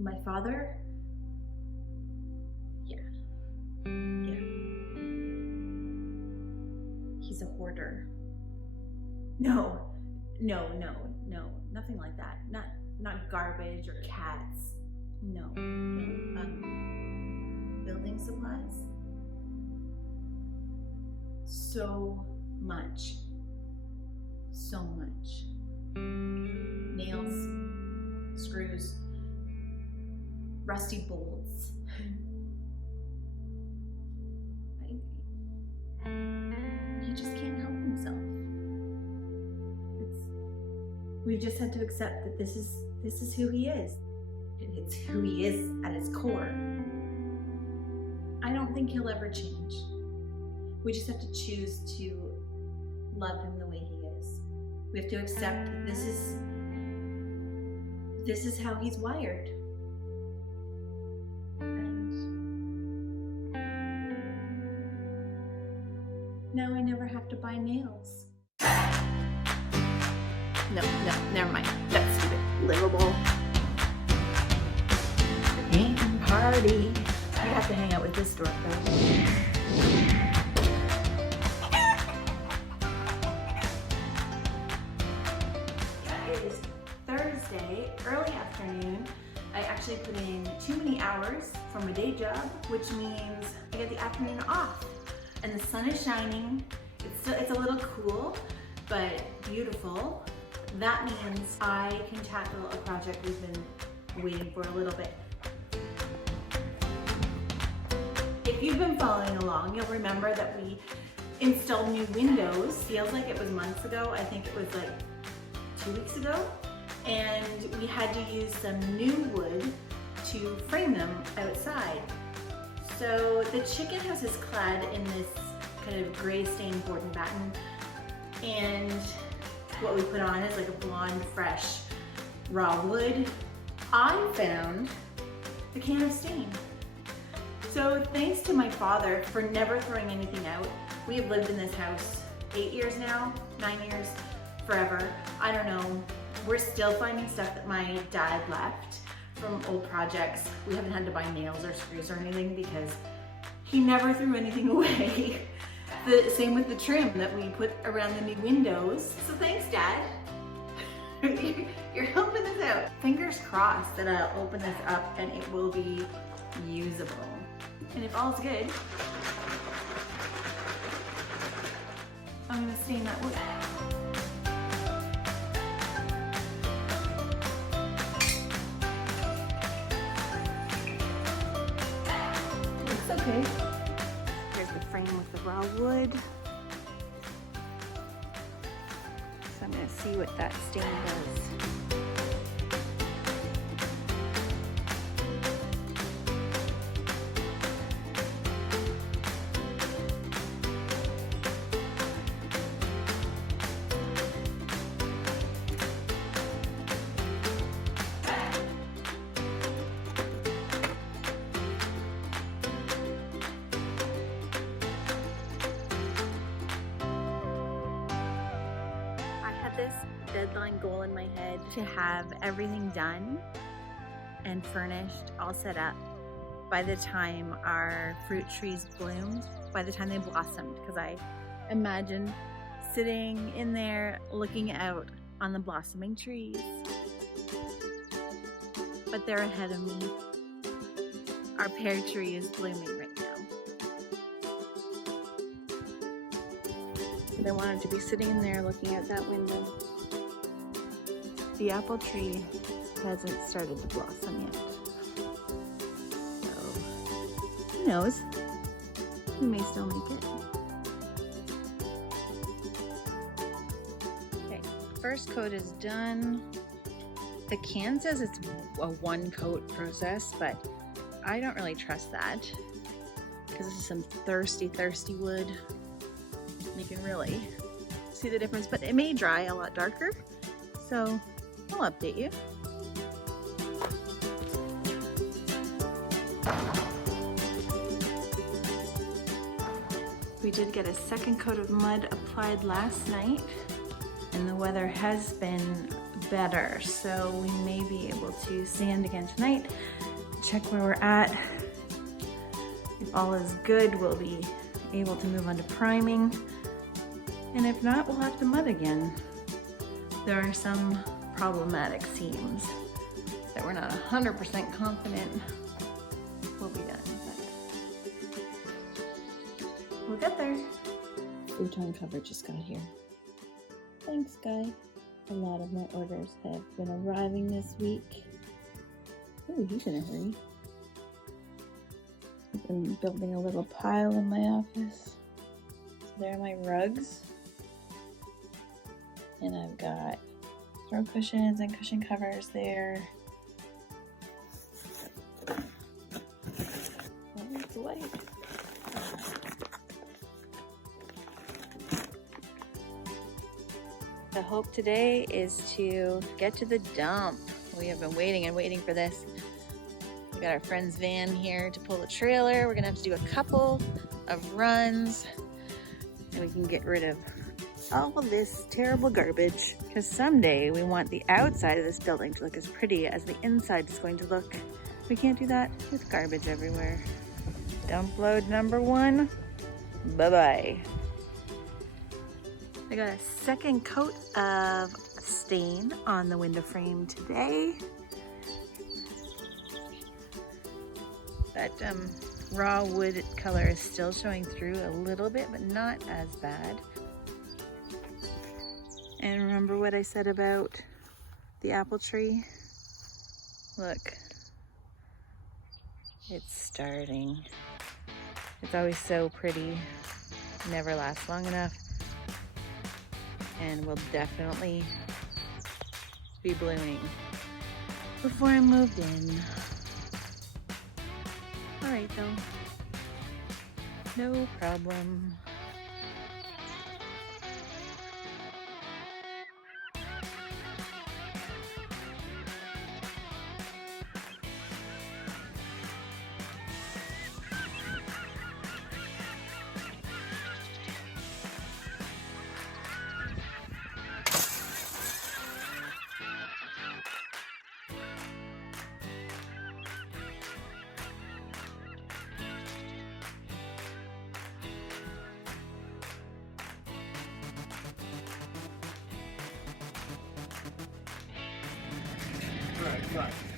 My father? Yeah. He's a hoarder. No, nothing like that. Not garbage or cats. No. Building supplies? So much. Nails, screws, rusty bolts. He just can't help himself. We've just had to accept that this is who he is. It's who he is at his core. I don't think he'll ever change. We just have to choose to love him the way he is. We have to accept that this is how he's wired. And now I never have to buy nails. No, never mind. That's stupid. Livable. Game party. I have to hang out with this dork though. It is Thursday, early afternoon. I actually put in too many hours from my day job, which means I get the afternoon off. And the sun is shining. It's a little cool, but beautiful. That means I can tackle a project we've been waiting for a little bit. If you've been following along, you'll remember that we installed new windows. Feels like it was months ago. I think it was like 2 weeks ago. And we had to use some new wood to frame them outside. So the chicken house is clad in this kind of gray stained board and batten. And what we put on is like a blonde, fresh, raw wood. I found a can of stain. So thanks to my father for never throwing anything out. We have lived in this house 8 years now, 9 years, forever. I don't know. We're still finding stuff that my dad left from old projects. We haven't had to buy nails or screws or anything because he never threw anything away. The same with the trim that we put around the new windows. So thanks, Dad. You're helping us out. Fingers crossed that I'll open this up and it will be usable. And if all's good, I'm gonna stain that wood. Looks okay. Here's the frame with the raw wood. So I'm gonna see what that stain does. This deadline goal in my head to have everything done and furnished, all set up by the time our fruit trees bloomed, by the time they blossomed, because I imagined sitting in there looking out on the blossoming trees. But they're ahead of me. Our pear tree is blooming right now. But I wanted to be sitting in there looking out that window. The apple tree hasn't started to blossom yet. So, who knows? We may still make it. Okay, first coat is done. The can says it's a 1-coat process, but I don't really trust that because this is some thirsty wood. You can really see the difference, but it may dry a lot darker, so I'll update you. We did get a second coat of mud applied last night, and the weather has been better. So we may be able to sand again tonight, check where we're at. If all is good, we'll be able to move on to priming. And if not, we'll have to mud again. There are some problematic seams that we're not 100% confident will be done, but we'll get there. Futon cover just got here. Thanks, Guy. A lot of my orders have been arriving this week. Oh, he's in a hurry. I've been building a little pile in my office. So there are my rugs. And I've got throw cushions and cushion covers there. Oh, it's light. The hope today is to get to the dump. We have been waiting and waiting for this. We got our friend's van here to pull the trailer. We're gonna have to do a couple of runs and we can get rid of all of this terrible garbage, because someday we want the outside of this building to look as pretty as the inside is going to look. We can't do that with garbage everywhere. Dump load number 1, bye-bye. I got a second coat of stain on the window frame today. That raw wood color is still showing through a little bit, but not as bad. And remember what I said about the apple tree? Look, it's starting. It's always so pretty, never lasts long enough, and will definitely be blooming before I moved in. All right though, no problem.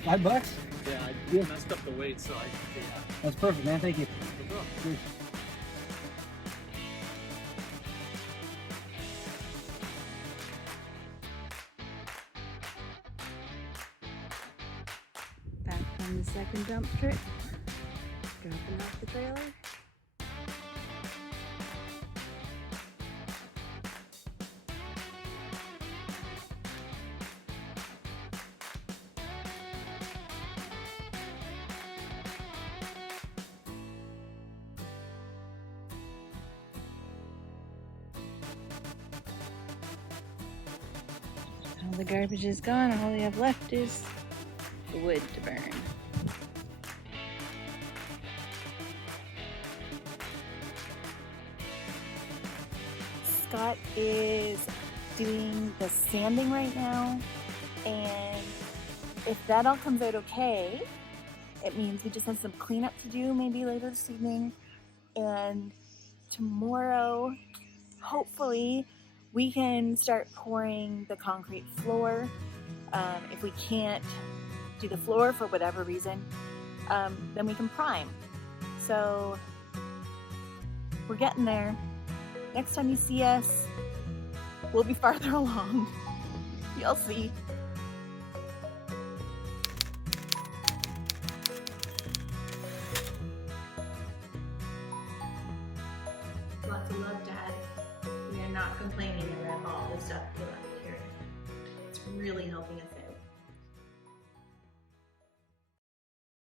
$5? Yeah, I messed up the weight, so I yeah. That's perfect, man. Thank you. Cheers. Back from the second dump trip, dropping off the trailer. All the garbage is gone, all we have left is the wood to burn. Scott is doing the sanding right now, and if that all comes out okay, it means we just have some cleanup to do maybe later this evening, and tomorrow, hopefully, we can start pouring the concrete floor. If we can't do the floor for whatever reason, then we can prime. So we're getting there. Next time you see us, we'll be farther along. You'll see. Lots of love, Dad. We are not complaining about all the stuff we left here. It's really helping us